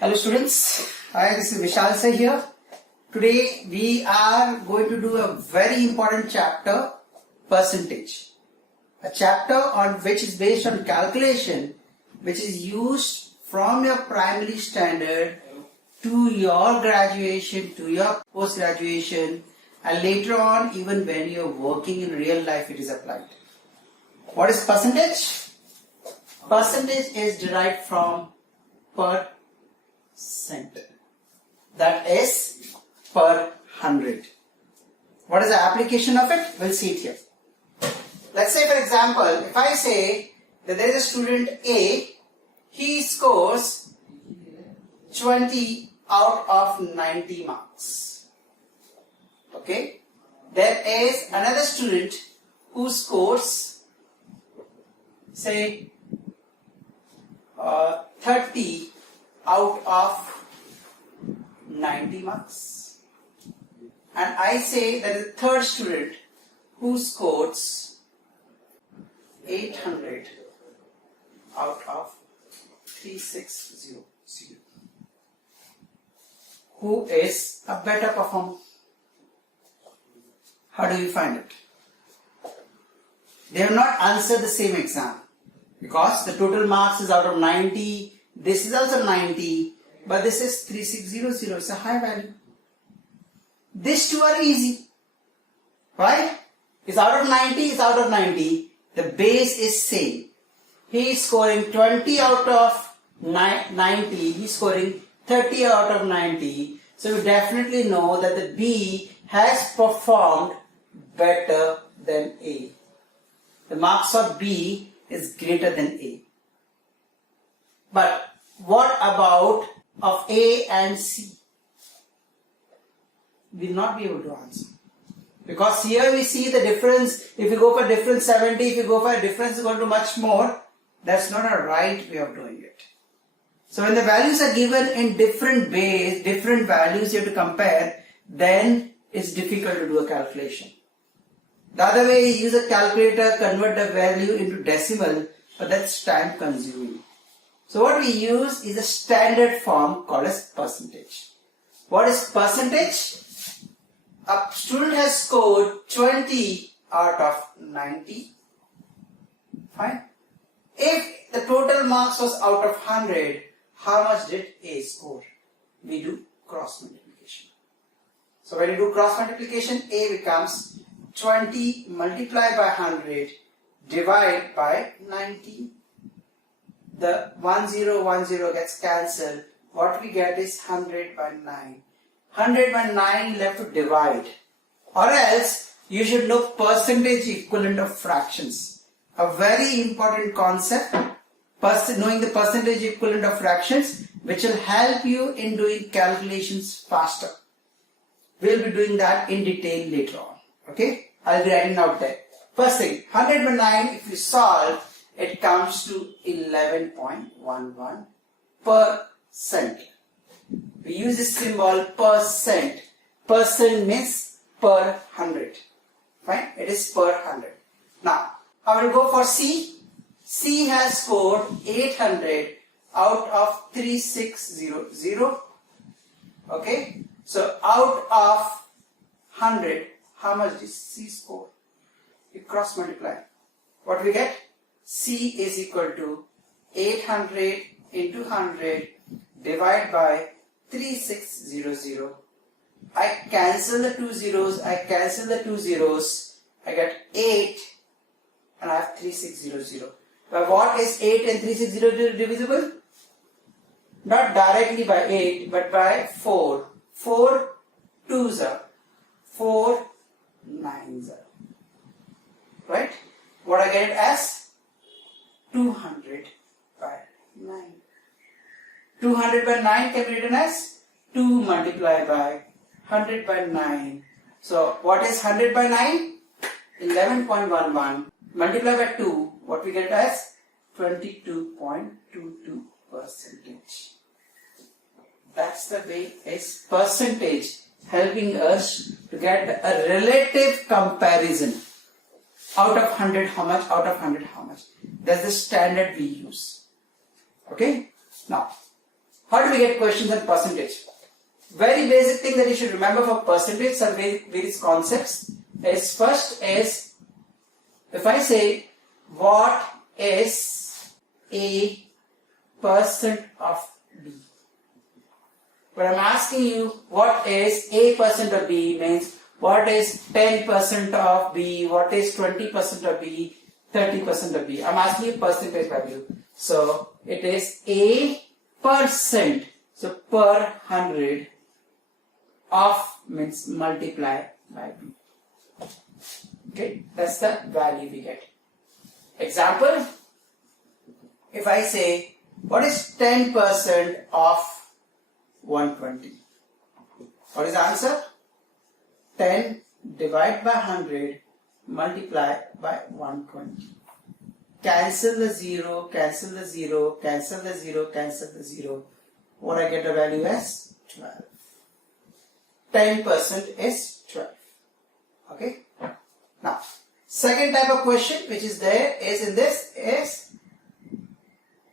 Hello students, hi, this is Vishal sir here. Today we are going to do a very important chapter, percentage. A chapter on which is based on calculation which is used from your primary standard to your graduation, to your post-graduation, and later on even when you are working in real life it is applied. What is percentage? Percentage is derived from percent. That is per 100. What is the application of it? We'll see it here. Let's say for example, if I say that there is a student A, he scores 20 out of 90 marks. Okay. There is another student who scores say 30 out of 90 marks. And I say that is a third student who scores 800 out of 3600. Who is a better performer? How do you find it? They have not answered the same exam because the total marks is out of 90. This is also 90, but this is 3600. It's a high value. These two are easy, right? It's out of 90. It's out of 90. The base is same. He is scoring 20 out of 90. He's scoring 30 out of 90. So we definitely know that the B has performed better than A. The marks of B is greater than A. But what about of A and C? We will not be able to answer. Because here we see the difference. If you go for difference 70, if you go for a difference equal to much more, that's not a right way of doing it. So when the values are given in different ways, different values you have to compare, then it's difficult to do a calculation. The other way, you use a calculator, convert the value into decimal, but that's time consuming. So what we use is a standard form called as percentage. What is percentage? A student has scored 20 out of 90. Fine. If the total marks was out of 100, how much did A score? We do cross multiplication. So when you do cross multiplication, A becomes 20 multiplied by 100 divided by 90. The 10 gets cancelled. What we get is 100 by 9. 100 by 9 left to divide. Or else you should know percentage equivalent of fractions. A very important concept, knowing the percentage equivalent of fractions, which will help you in doing calculations faster. We'll be doing that in detail later on. Okay? I'll be writing out there. First thing, 100 by 9, if you solve, it comes to 11.11 percent. We use this symbol percent. Percent means per 100. Fine? It is per 100. Now, I will go for C. C has scored 800 out of 3600. Okay? So, out of 100, how much did C score? You cross multiply. What we get? C is equal to 800 into 100 divided by 3600. I cancel the two zeros. I get 8 and I have 3600. But what is 8 and 3600 divisible? Not directly by 8 but by 4. 4 2s are 4 9s are. Right? What I get as 200 by 9. 200 by 9 can be written as 2 multiplied by 100 by 9. So what is 100 by 9? 11.11 multiplied by 2. What we get as 22.22 percentage. That's the way is percentage helping us to get a relative comparison. Out of 100 how much? Out of 100 how much? That's the standard we use. Okay? Now, How do we get questions on percentage? Very basic thing that you should remember for percentage, some various concepts is first is, if I say what is a percent of B. But I'm asking you what is a percent of B means what is 10% of B, what is 20% of B, 30% of B. I'm asking you percentage value. So it is a percent. So per 100 of means multiply by B. Okay, that's the value we get. Example, if I say what is 10% of 120? What is the answer? 10 divided by 100 multiply by 120. Cancel the 0, cancel the 0, cancel the 0, cancel the 0. What I get the value as 12. 10% is 12. Okay. Now, second type of question which is there is in this is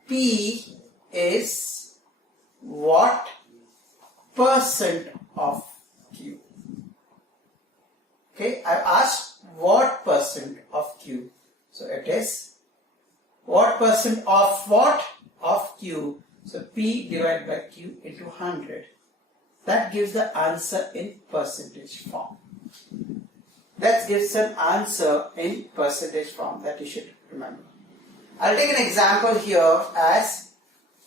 P is what percent of Q? Okay, I asked what percent of Q. So it is what percent of what? Of Q. So P divided by Q into 100. That gives the answer in percentage form. That gives an answer in percentage form that you should remember. I'll take an example here as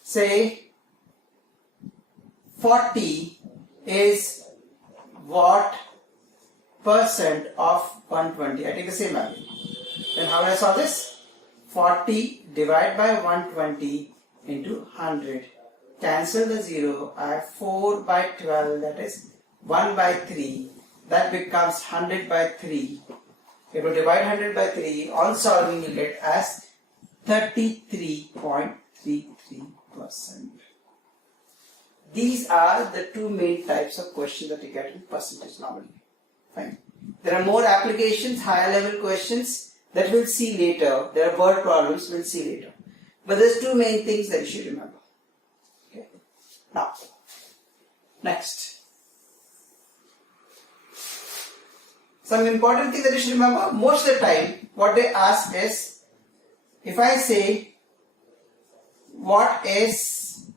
say 40 is what percent of 120. I take the same value. Then how will I solve this? 40 divided by 120 into 100. Cancel the 0. I have 4 by 12, that is 1 by 3. That becomes 100 by 3. If you divide 100 by 3, on solving you get as 33.33%. These are the two main types of questions that you get in percentage normally. Fine. There are more applications, higher level questions that we'll see later. There are word problems we'll see later. But there's two main things that you should remember. Okay. Now, next. Some important thing that you should remember, most of the time what they ask is, if I say what is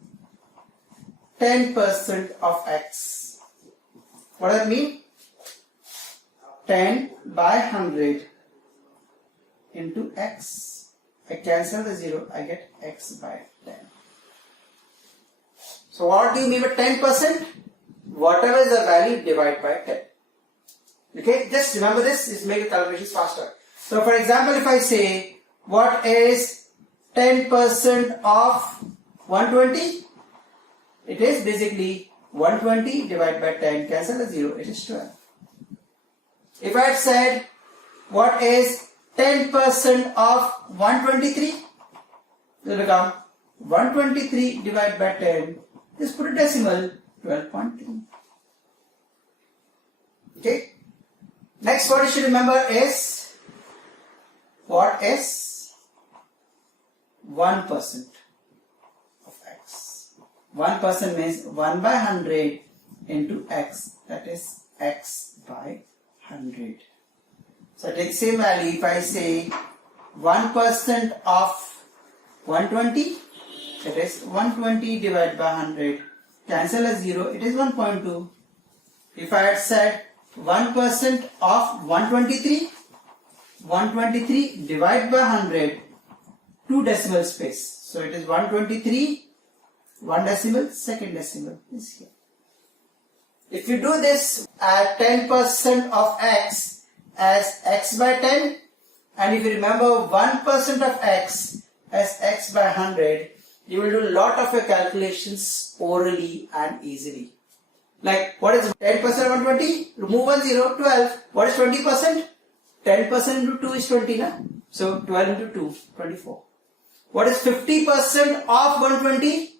10% of X, what does that mean? 10 by 100 into X. I cancel the 0, I get X by 10. So what do you mean by 10%? Whatever is the value, divide by 10. Okay, just remember this, is make the calculations faster. So for example, if I say what is 10% of 120? It is basically 120 divided by 10, cancel the 0, it is 12. If I had said what is 10% of 123? It will become 123 divided by 10, just put a decimal, 12.3. Okay. Next, what you should remember is what is 1% of X. 1% means 1 by 100 into X, that is X by 100. So I take the same value. If I say 1% of 120, that is 120 divided by 100, cancel a 0, it is 1.2. If I had said 1% of 123, 123 divided by 100, 2 decimal space. So it is 123, 1 decimal, second decimal is here. If you do this at 10% of X as X by 10, and if you remember 1% of X as X by 100, you will do a lot of your calculations orally and easily. Like, what is 10% of 120? Remove 1 0, 12. What is 20%? 10% into 2 is 20, na? So 12 into 2, 24. What is 50% of 120?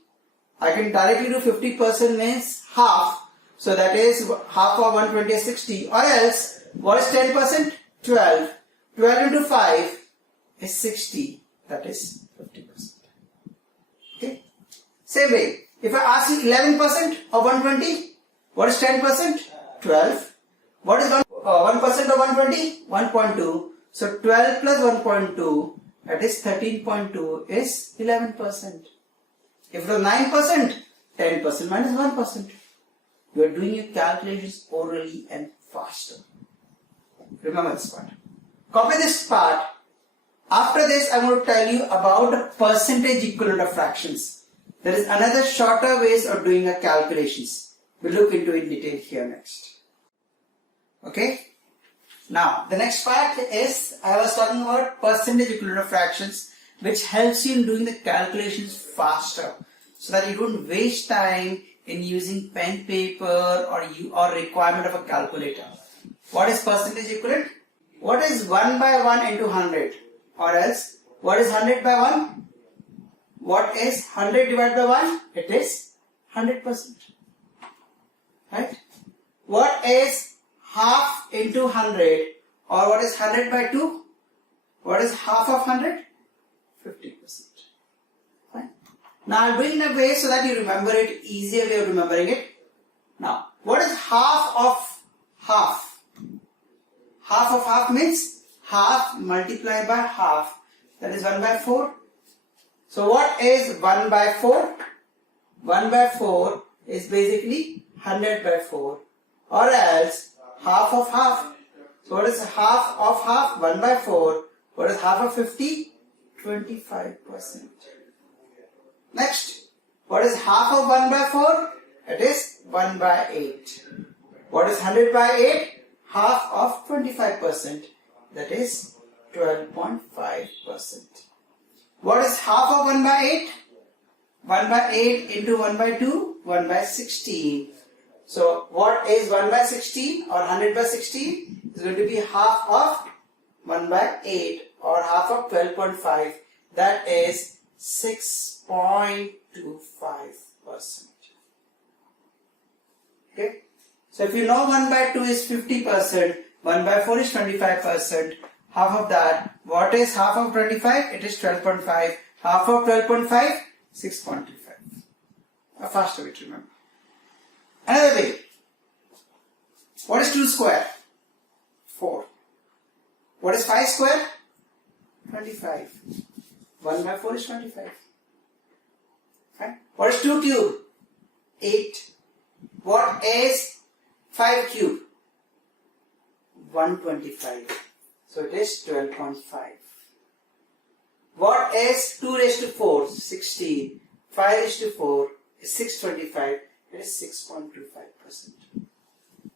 I can directly do 50% means half. So that is half of 120 is 60. Or else, what is 10%? 12. 12 into 5 is 60. That is 50%. Okay. Same way, If I ask you 11% of 120, what is 10%? 12. What is 1% of 120? 1.2. So 12 plus 1.2, that is 13.2 is 11%. If it was 9%, 10% minus 1%. You are doing your calculations orally and faster. Remember this part. Copy this part. After this, I am going to tell you about percentage equivalent of fractions. There is another shorter ways of doing the calculations. We'll look into it in detail here next. Okay. Now, the next part is, I was talking about percentage equivalent of fractions, which helps you in doing the calculations faster, so that you don't waste time in using pen, paper, or requirement of a calculator. What is percentage equivalent? What is 1 by 1 into 100? Or else, what is 100 by 1? What is 100 divided by 1? It is 100%. Right? What is half into 100? Or what is 100 by 2? What is half of 100? 50%. Fine. Now I'll bring in a way so that you remember it, easier way of remembering it. Now, what is half of half? Half of half means half multiplied by half, that is 1 by 4. So what is 1 by 4? 1 by 4 is basically 100 by 4, or else half of half. So what is half of half? 1 by 4. What is half of 50? 25%. Next, what is half of 1 by 4? It is 1 by 8. What is 100 by 8? Half of 25%, that is 12.5%. What is half of 1 by 8? 1 by 8 into 1 by 2, 1 by 16. So what is 1 by 16 or 100 by 16? Is going to be half of 1 by 8 or half of 12.5. That is 6.25%. Okay. So if you know 1 by 2 is 50%, 1 by 4 is 25%, half of that, what is half of 25? It is 12.5. Half of 12.5? 6.25. A faster way to remember. Another way. What is 2 square? 4. What is 5 square? 25. 1 by 4 is 25. Fine. What is 2 cube? 8. What is 5 cube? 125. So it is 12.5. What is 2 raised to 4? 16. 5 raised to 4 is 625. It is 6.25%.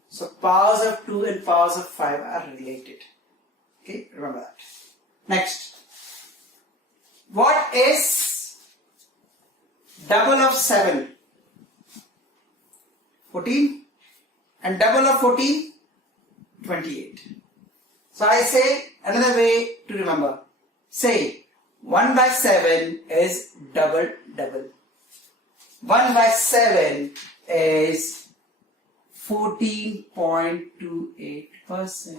So powers of 2 and powers of 5 are related. Okay, remember that. Next. What is double of 7? 14. And double of 14? 28. So I say another way to remember. Say 1 by 7 is double. 1 by 7 is 14.28%.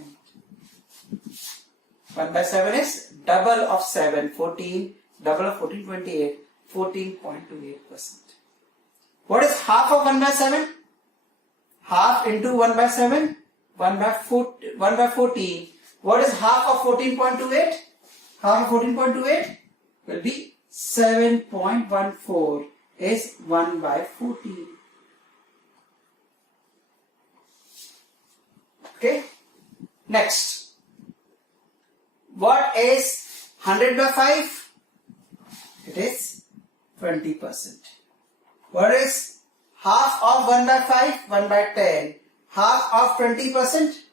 1 by 7 is double of 7, 14, double of 14, 28, 14.28%. What is half of 1 by 7? Half into 1 by 7, 1 by 14. What is half of 14.28? Half of 14.28 will be 7.14 is 1 by 14. Okay. Next. What is 100 by 5? It is 20%. What is half of 1 by 5? 1 by 10. Half of 20%?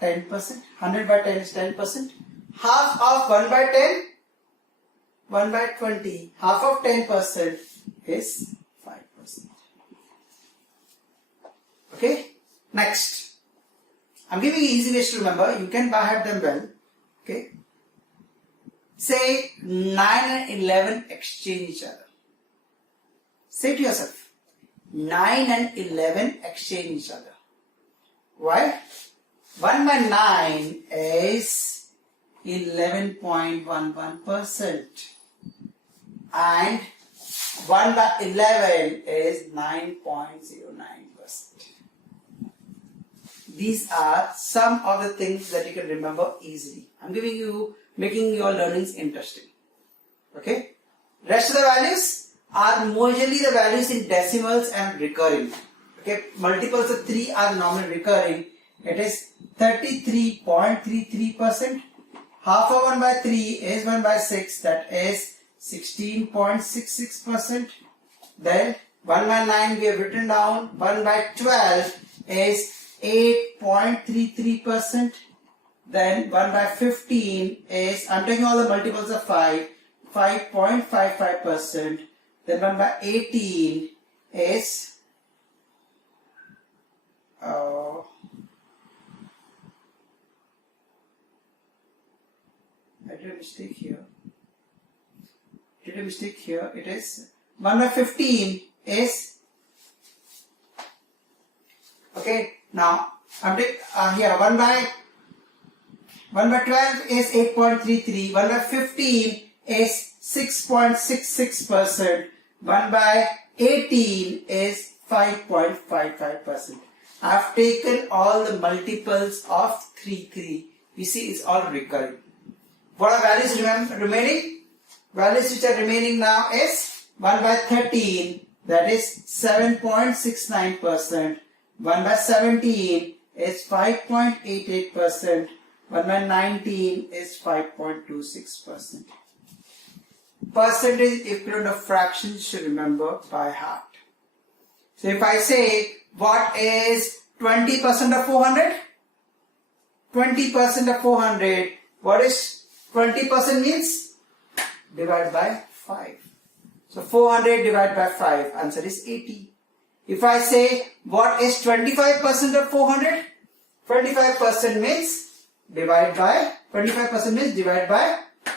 10%. 100 by 10 is 10%. Half of 1 by 10? 1 by 20. Half of 10% is 5%. Okay. Next. I'm giving you easy ways to remember. You can by heart them well. Okay. Say 9 and 11 exchange each other. Say to yourself, 9 and 11 exchange each other. Why? 1 by 9 is 11.11% and 1 by 11 is 9.09%. These are some of the things that you can remember easily. I'm making your learnings interesting. Okay? Rest of the values are majorly the values in decimals and recurring. Okay? Multiples of 3 are normal recurring. It is 33.33%. Half of 1 by 3 is 1 by 6, that is 16.66%. Then 1 by 9 we have written down. 1 by 12 is 8.33%. Then 1 by 15 is, I'm taking all the multiples of 5, 5.55%. Then 1 by 18 is I did a mistake here. It is 1 by 15 is, okay, now I'm taking here 1 by 12 is 8.33, 1 by 15 is 6.66%, 1 by 18 is 5.55%. I've taken all the multiples of 3. You see, it's all recurring. What are values remaining? Values which are remaining now is 1 by 13, that is 7.69%. 1 by 17 is 5.88%. 1 by 19 is 5.26%. Percentage equivalent of fractions you should remember by heart. So if I say, what is 20% of 400? 20% of 400, what is 20% means? Divide by 5. So 400 divided by 5, answer is 80. If I say, what is 25% of 400? 25% means divide by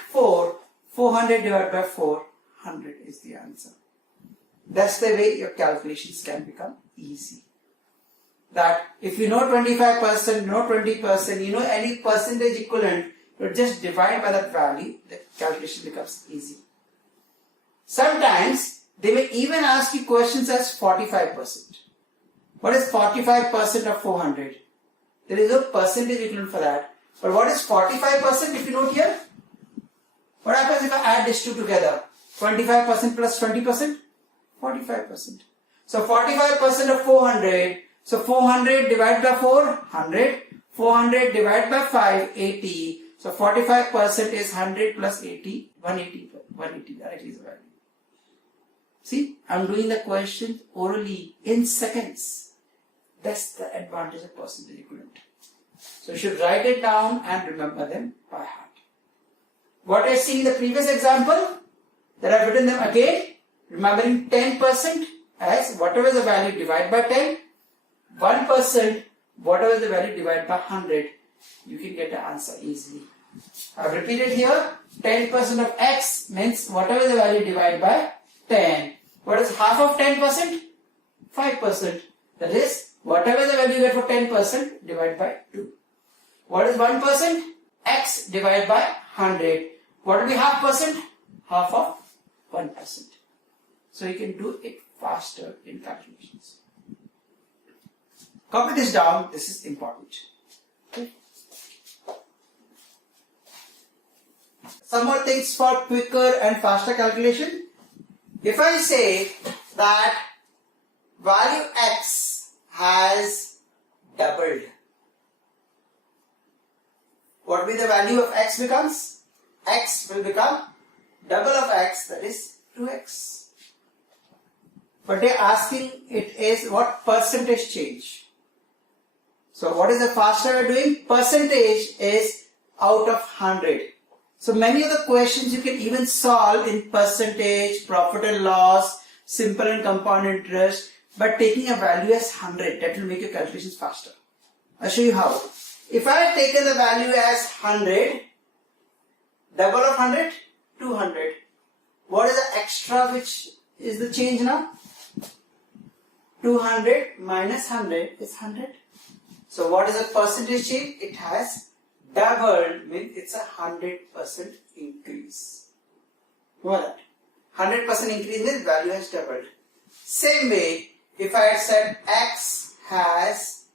4. 400 divided by 400 is the answer. That's the way your calculations can become easy. That if you know 25%, you know 20%, you know any percentage equivalent, you just divide by that value, the calculation becomes easy. Sometimes they may even ask you questions as 45%. What is 45% of 400? There is no percentage equivalent for that. But what is 45% if you note here? What happens if I add these two together? 25% plus 20%? 45%. So 45% of 400. So 400 divided by 4, 100. 400 divided by 5, 80. So 45% is 100 plus 80, 180. 180, that is the value. See, I'm doing the question orally in seconds. That's the advantage of percentage equivalent. So you should write it down and remember them by heart. What I see in the previous example, that I've written them again, remembering 10% as whatever the value divided by 10, 1% whatever the value divided by 100, you can get the answer easily. I've repeated here, 10% of x means whatever the value divided by 10. What is half of 10%? 5%. That is, whatever the value you get for 10% divided by 2. What is 1%? X divided by 100. What will be half percent? Half of 1%. So you can do it faster in calculations. Copy this down. This is important. Okay. Some more things for quicker and faster calculation. If I say that value x has doubled, what will be the value of x becomes? X will become double of x, that is 2x. But they are asking it is what percentage change. So what is the faster we are doing? Percentage is out of 100. So many of the questions you can even solve in percentage, profit and loss, simple and compound interest, but taking a value as 100, that will make your calculations faster. I'll show you how. If I have taken the value as 100, double of 100, 200. What is the extra which is the change now? 200 minus 100 is 100. So what is the percentage change? It has doubled, means it's a 100% increase. What? 100% increase means value has doubled. Same way, if I had said x has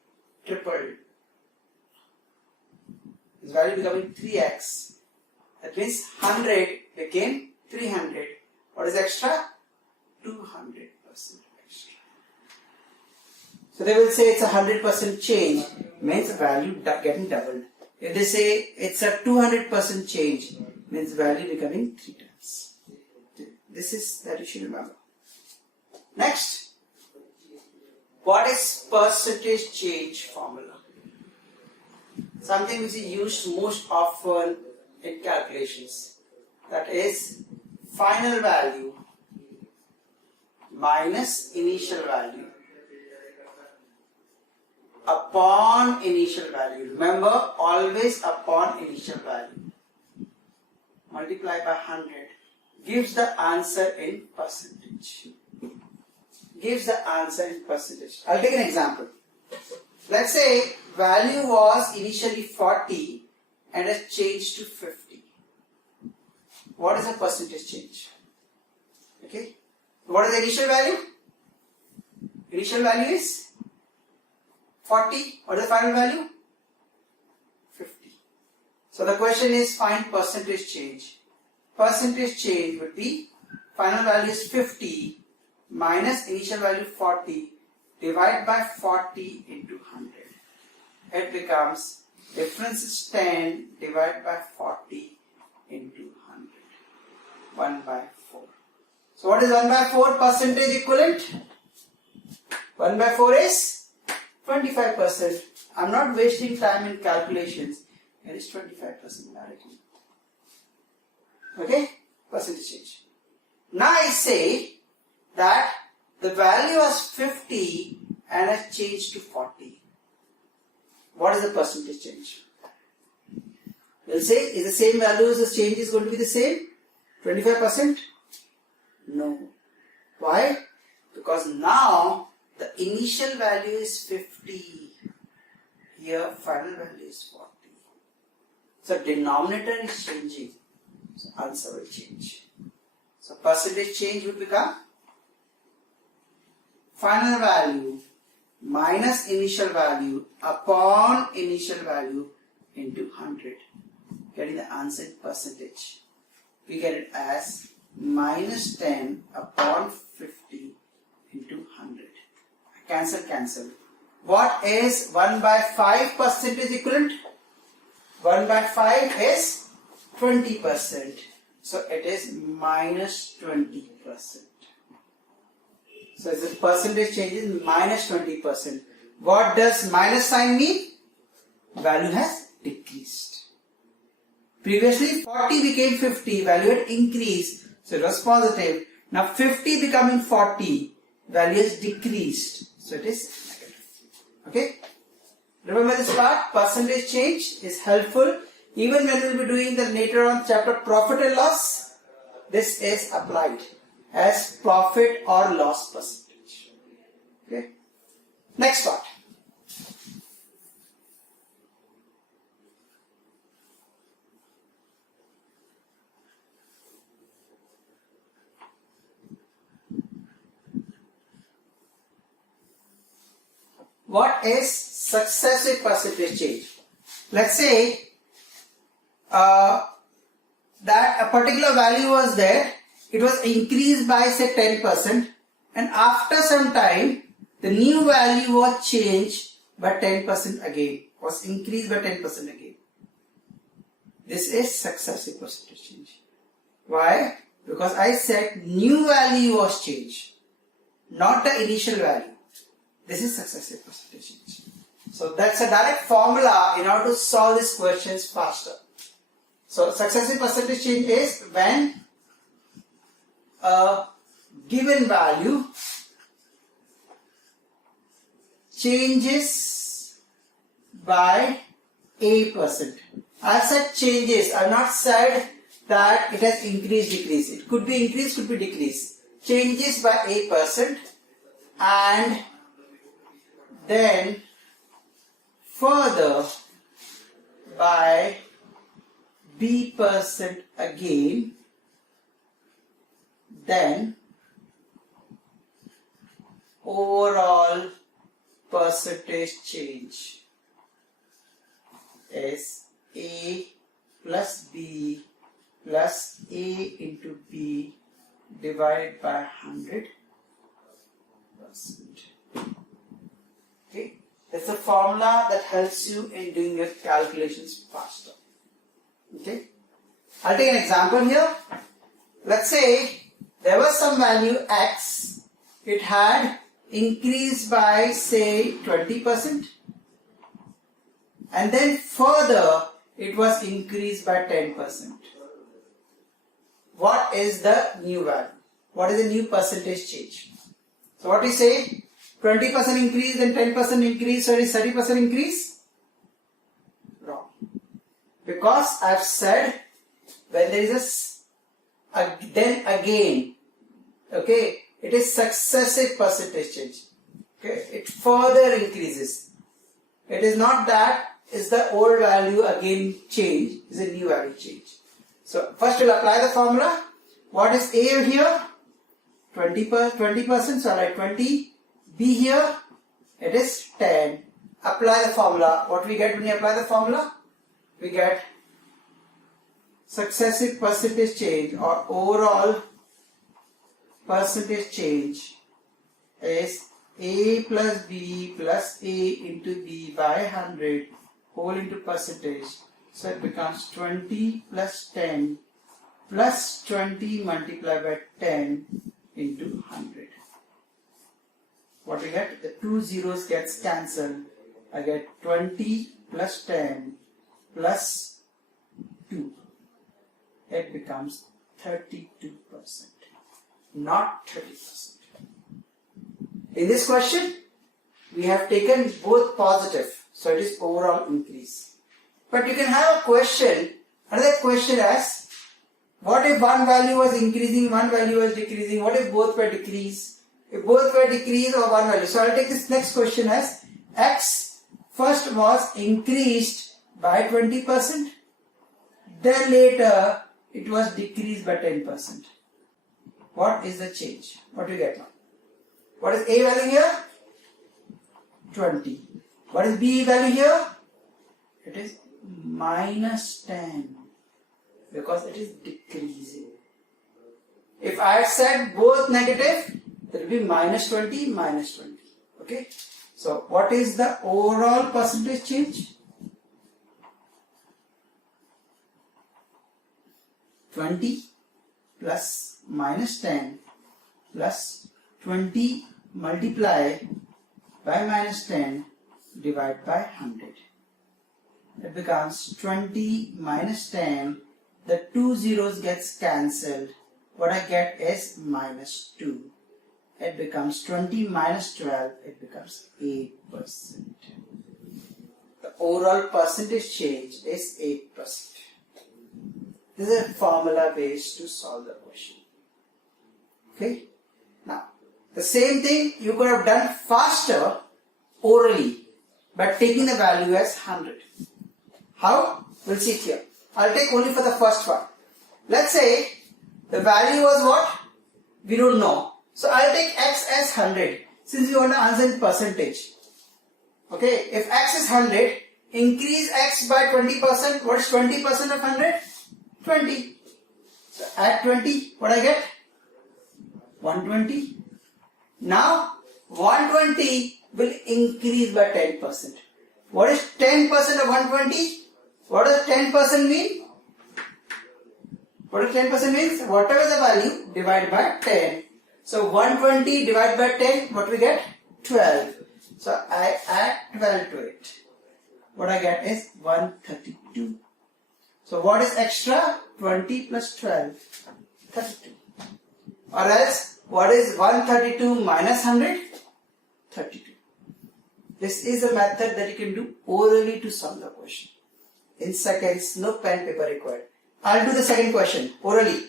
tripled, this value becoming 3x, that means 100 became 300. What is extra? 200% extra. So they will say it's a 100% change, means the value getting doubled. If they say it's a 200% change, means value becoming 3 times. This is that you should remember. Next, what is percentage change formula? Something which is used most often in calculations. That is final value minus initial value upon initial value. Remember, always upon initial value. Multiply by 100 gives the answer in percentage. Gives the answer in percentage. I'll take an example. Let's say value was initially 40 and has changed to 50. What is the percentage change? Okay. What is the initial value? Initial value is 40. What is the final value? 50. So the question is find percentage change. Percentage change would be final value is 50 minus initial value 40 divided by 40 into 100. It becomes difference is 10 divided by 40 into 100. 1 by 4. So what is 1 by 4 percentage equivalent? 1 by 4 is 25%. I'm not wasting time in calculations. It is 25% directly. Okay? Percentage change. Now I say that the value was 50 and has changed to 40. What is the percentage change? We'll say, is the same value, the change is going to be the same? 25%? No. Why? Because now the initial value is 50. Here final value is 40. So denominator is changing. So answer will change. So percentage change would become final value minus initial value upon initial value into 100. Getting the answer in percentage. We get it as minus 10 upon 50 into 100. Cancel. What is 1 by 5 percentage equivalent? 1 by 5 is 20%. So it is minus 20%. So the percentage change is minus 20%. What does minus sign mean? Value has decreased. Previously 40 became 50, value had increased. So it was positive. Now 50 becoming 40, value has decreased. So it is negative. Okay? Remember this part, percentage change is helpful. Even when we will be doing the later on chapter profit and loss, this is applied as profit or loss percentage. Okay? Next part. What is successive percentage change? Let's say that a particular value was there, it was increased by say 10%, and after some time the new value was changed by 10% again, was increased by 10% again. This is successive percentage change. Why? Because I said new value was changed, not the initial value. This is successive percentage change. So that's a direct formula in order to solve these questions faster. So successive percentage change is when a given value changes by a%. I have said changes. I have not said that it has increased, decreased. It could be increased, could be decreased. Changes by a% and then further by b% again, then overall percentage change is A plus B plus A into B divided by 100%. Okay, that's a formula that helps you in doing your calculations faster. Okay, I'll take an example here. Let's say there was some value X, it had increased by say 20%, and then further it was increased by 10%. What is the new value? What is the new percentage change? So what we say, 20% increase and 10% increase, so it is 30% increase? Wrong. Because I have said when there is then again, okay, it is successive percentage change. Okay, it further increases. It is not that is the old value again change, is a new value change. So first we'll apply the formula. What is A here? 20%, so I write 20. B here, it is 10. Apply the formula. What we get when you apply the formula? We get successive percentage change or overall percentage change is A plus B plus A into B by 100 whole into percentage. So it becomes 20 plus 10 plus 20 multiplied by 10 into 100. What we get? The two zeros gets cancelled. I get 20 plus 10 plus 2. It becomes 32%, not 30%. In this question, we have taken both positive, so it is overall increase. But you can have a question, another question as, what if one value was increasing, one value was decreasing? What if both were decreased? If both were decreased or one value. So I will take this next question as X first was increased by 20%, then later it was decreased by 10%. What is the change? What do you get now? What is A value here? 20. What is B value here? It is minus 10 because it is decreasing. If I had said both negative, it will be minus 20, minus 20. Okay. So what is the overall percentage change? 20 plus minus 10 plus 20 multiply by minus 10 divided by 100. It becomes 20 minus 10. The two zeros gets cancelled. What I get is minus 2. It becomes 20 minus 12. It becomes 8%. The overall percentage change is 8%. This is a formula based to solve the question. Okay. Now, the same thing you could have done faster orally by taking the value as 100. How? We'll see it here. I'll take only for the first one. Let's say the value was what? We don't know. So I'll take X as 100 since we want to answer in percentage. Okay, if X is 100, increase X by 20%. What is 20% of 100? 20. So add 20, what I get? 120. Now 120 will increase by 10%. What is 10% of 120? What does 10% mean? What does 10% mean? Whatever the value divided by 10. So 120 divided by 10, what we get? 12. So I add 12 to it. What I get is 132. So what is extra? 20 plus 12, 32. Or else, what is 132 minus 100? 32. This is a method that you can do orally to solve the question. In seconds, no pen paper required. I'll do the second question orally.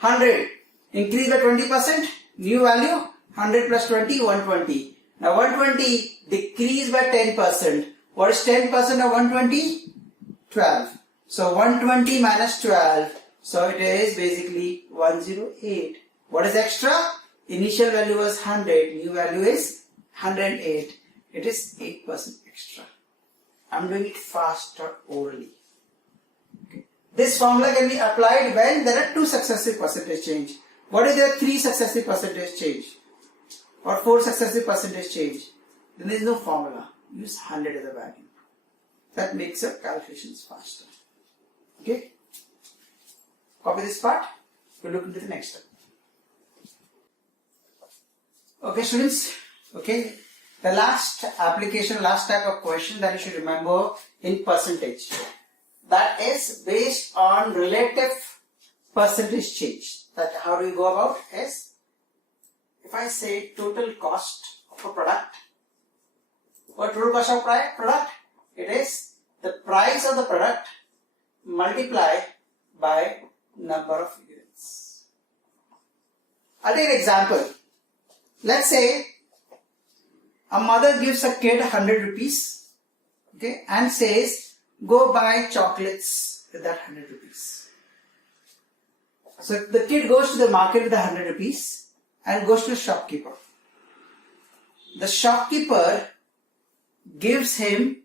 100 increase by 20%, new value 100 plus 20, 120. Now 120 decrease by 10%. What is 10% of 120? 12. So 120 minus 12. So it is basically 108. What is extra? Initial value was 100, new value is 108. It is 8% extra. I'm doing it faster orally. Okay. This formula can be applied when there are 2 successive percentage change. What if there are 3 successive percentage change? Or 4 successive percentage change? Then there is no formula. Use 100 as a value. That makes your calculations faster. Okay? Copy this part. We'll look into the next step. Okay, students. Okay. The last application, last type of question that you should remember in percentage. That is based on relative percentage change. That how do you go about is, if I say total cost of a product, what total cost of product? It is the price of the product multiplied by number of units. I'll take an example. Let's say a mother gives a kid 100 rupees, okay, and says, go buy chocolates with that 100 rupees. So the kid goes to the market with 100 rupees and goes to the shopkeeper. The shopkeeper gives him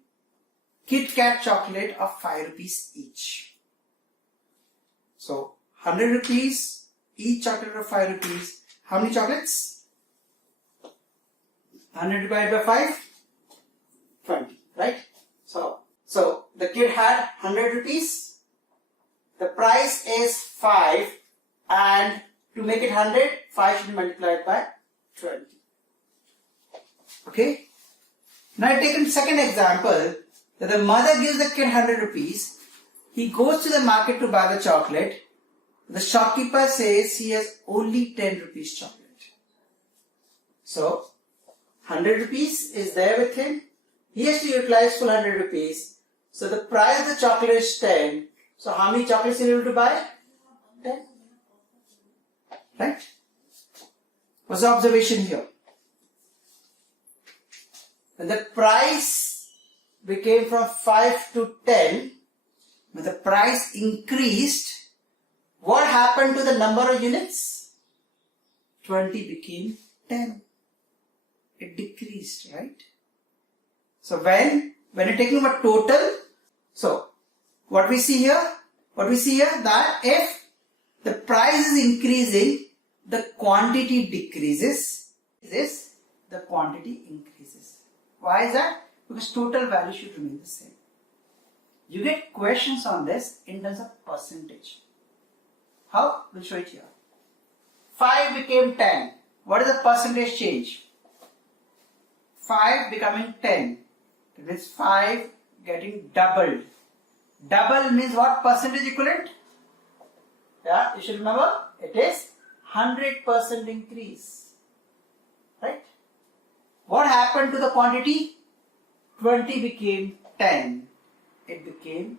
Kit Kat chocolate of 5 rupees each. So 100 rupees, each chocolate of 5 rupees. How many chocolates? 100 divided by 5? 20, right? So the kid had 100 rupees. The price is 5, and to make it 100, 5 should be multiplied by 20. Okay? Now I take a second example, that the mother gives the kid 100 rupees. He goes to the market to buy the chocolate. The shopkeeper says he has only 10 rupees chocolate. So 100 rupees is there with him. He has to utilize full 100 rupees. So the price of the chocolate is 10. So how many chocolates is he able to buy? 10. Right? What's the observation here? When the price became from 5 to 10, when the price increased, what happened to the number of units? 20 became 10. It decreased, right? So when you're taking about total, so what we see here that if the price is increasing, the quantity decreases, the quantity increases. Why is that? Because total value should remain the same. You get questions on this in terms of percentage. How? We'll show it here. 5 became 10. What is the percentage change? 5 becoming 10. That means 5 getting doubled. Double means what percentage equivalent? Yeah, you should remember it is 100% increase. Right? What happened to the quantity? 20 became 10. It became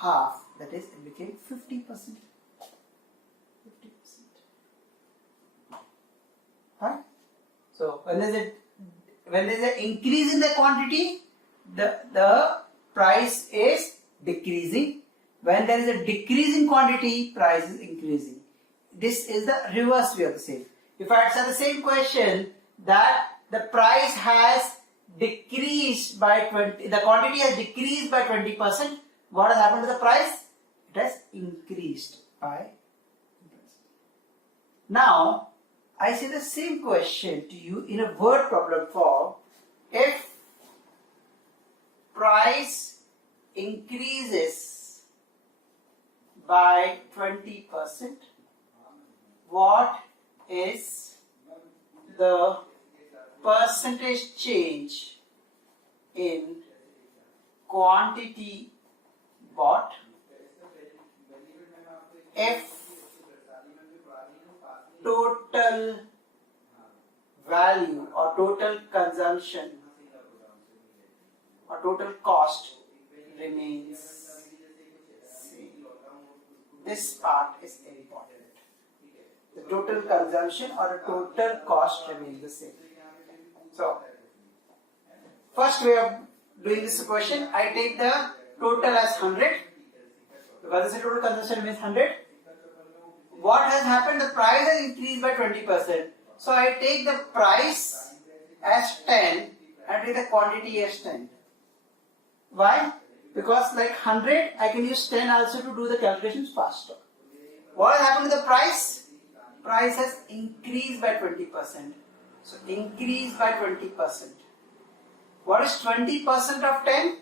half. That is, it became 50%. 50%. Right? So when there is an increase in the quantity, the price is decreasing. When there is a decrease in quantity, price is increasing. This is the reverse way of the same. If I answer the same question, that the price has decreased by 20, the quantity has decreased by 20%, what has happened to the price? It has increased by 20%. Now, I say the same question to you in a word problem form. If price increases by 20%, what is the percentage change in quantity bought if total value or total consumption or total cost remains same? This part is important. The total consumption or the total cost remains the same. So, first way of doing this question, I take the total as 100 because this is total consumption means 100. what has happened? The price has increased by 20%. So I take the price as 10 and take the quantity as 10. Why? Because like 100, I can use 10 also to do the calculations faster. What has happened to the price? Price has increased by 20%. So increased by 20%. What is 20% of 10?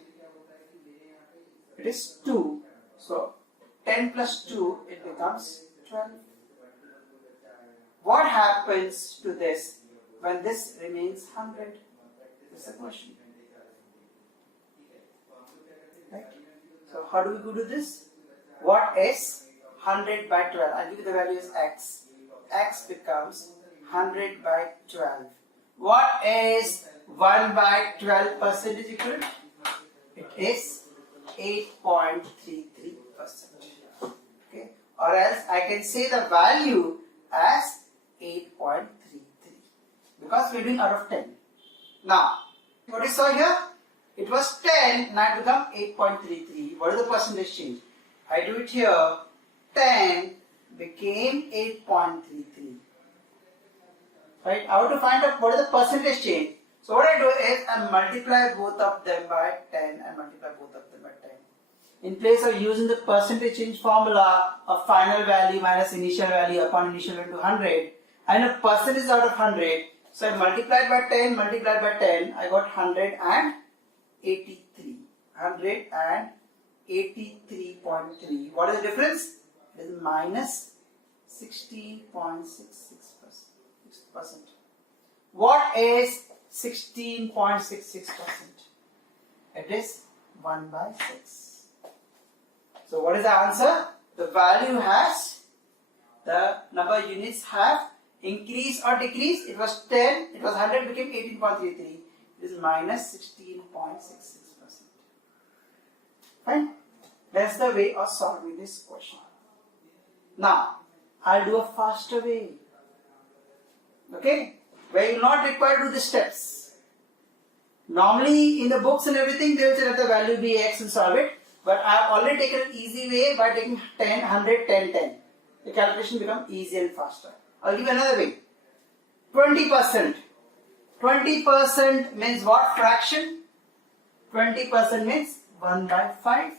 It is 2. So 10 plus 2, it becomes 12. What happens to this when this remains 100? This is the question. Right? So how do we go to this? What is 100 by 12? I'll give you the value as x. X becomes 100 by 12. What is 1 by 12 percentage equal? It is 8.33%. Okay? Or else I can say the value as 8.33 because we're doing out of 10. Now, what you saw here? It was 10, now it become 8.33. What is the percentage change? I do it here. 10 became 8.33. Right? I want to find out what is the percentage change. So what I do is I multiply both of them by 10 and multiply both of them by 10. In place of using the percentage change formula of final value minus initial value upon initial value to 100, I know percent is out of 100. So I multiplied by 10, multiplied by 10, I got 183. 183.3. What is the difference? It is minus 16.66%. What is 16.66%? It is 1 by 6. So what is the answer? The value has, the number of units have increased or decreased. It was 10, it was 100, became 18.33. It is minus 16.66%. Fine? That's the way of solving this question. Now, I'll do a faster way. Okay? Where you will not require to do the steps. Normally in the books and everything they will say that the value be x and solve it. But I have already taken an easy way by taking 10, 100, 10, 10. The calculation becomes easier and faster. I'll give you another way. 20%. 20% means what fraction? 20% means 1 by 5.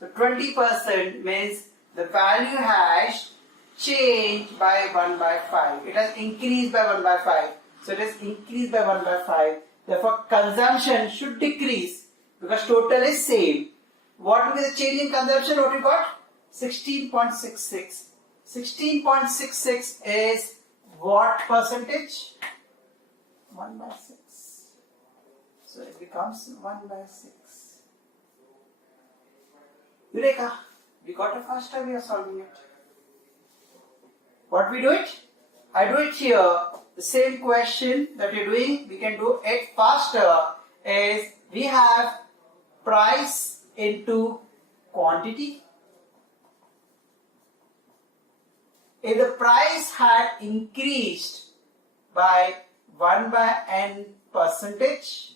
So 20% means the value has changed by 1 by 5. It has increased by 1 by 5. So it has increased by 1 by 5. Therefore consumption should decrease because total is same. What will be the change in consumption? What we got? 16.66. 16.66 is what percentage? 1 by 6. So it becomes 1 by 6. Eureka! We got a faster way of solving it. What we do it? I do it here. The same question that you're doing, we can do it faster. Is we have price into quantity. If the price had increased by 1 by n percentage,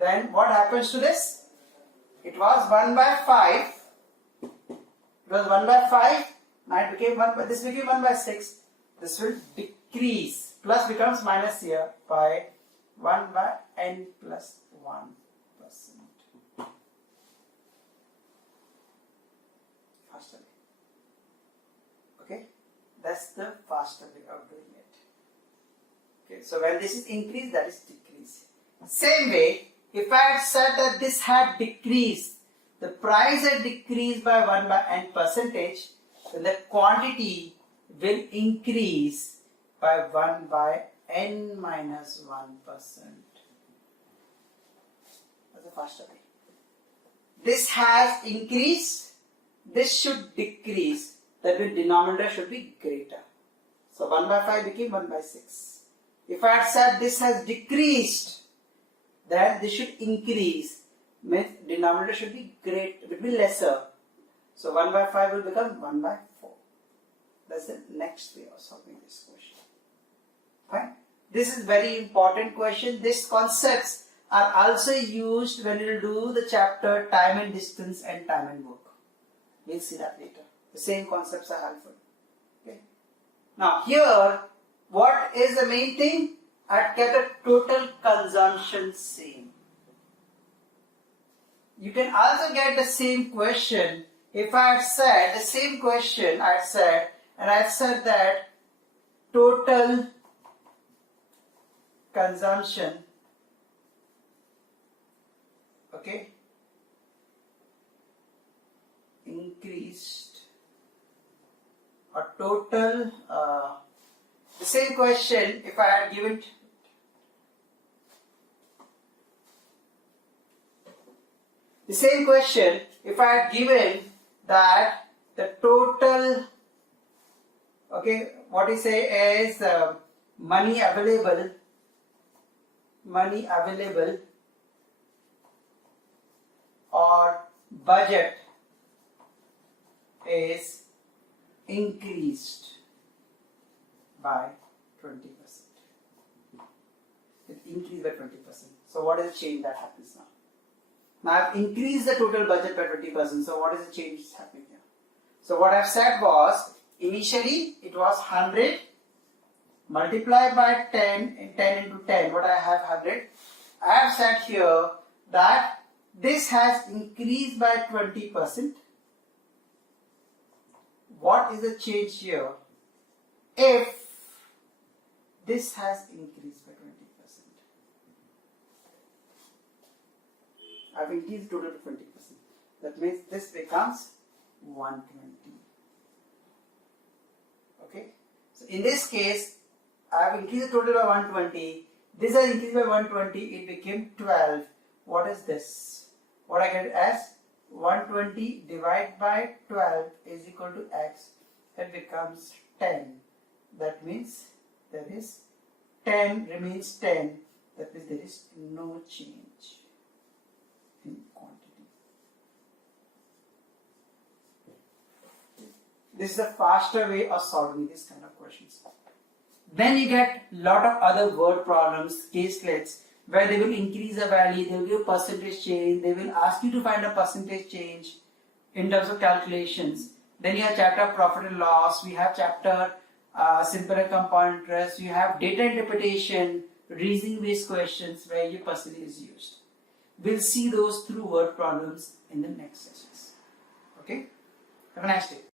then what happens to this? It was 1 by 5. It was 1 by 5. Now it became 1 by, this became 1 by 6. This will decrease. Plus becomes minus here by 1 by n plus 1%. Faster way. Okay? That's the faster way of doing it. Okay, so when this is increased, that is decrease. Same way, if I had said that this had decreased, the price had decreased by 1 by n percentage, then the quantity will increase by 1 by n minus 1%. That's a faster way. This has increased, this should decrease, that means denominator should be greater. So 1 by 5 became 1 by 6. If I had said this has decreased, then this should increase, means denominator should be great, it will be lesser. So 1 by 5 will become 1 by 4. That's the next way of solving this question. Fine. This is very important question. These concepts are also used when you will do the chapter time and distance and time and work. We'll see that later. The same concepts are helpful. Now here, what is the main thing? I kept the total consumption same. You can also get the same question if I had said the same question I said that total consumption, okay, increased, or total the same question if I had given the same question if I had given that the total, okay, what we say is money available or budget is increased by 20%. It increased by 20%. So what is the change that happens now? Now I've increased the total budget by 20%. So what is the change happening here? So what I've said was, initially it was 100 multiplied by 10 into 10. What I have 100. I have said here that this has increased by 20%. What is the change here? If this has increased by 20%. I've increased total to 20%. That means this becomes 120. Okay. So in this case, I have increased the total by 120. This has increased by 120. It became 12. What is this? What I get as 120 divided by 12 is equal to x. That becomes 10. That means there is 10 remains 10. That means there is no change in quantity. This is a faster way of solving this kind of questions. Then you get lot of other word problems, caselets, where they will increase a value, they will give percentage change, they will ask you to find a percentage change in terms of calculations. Then you have chapter profit and loss, we have chapter simple and compound interest, you have data interpretation, reasoning based questions where your percentage is used. We'll see those through word problems in the next sessions. Okay? Have a nice day.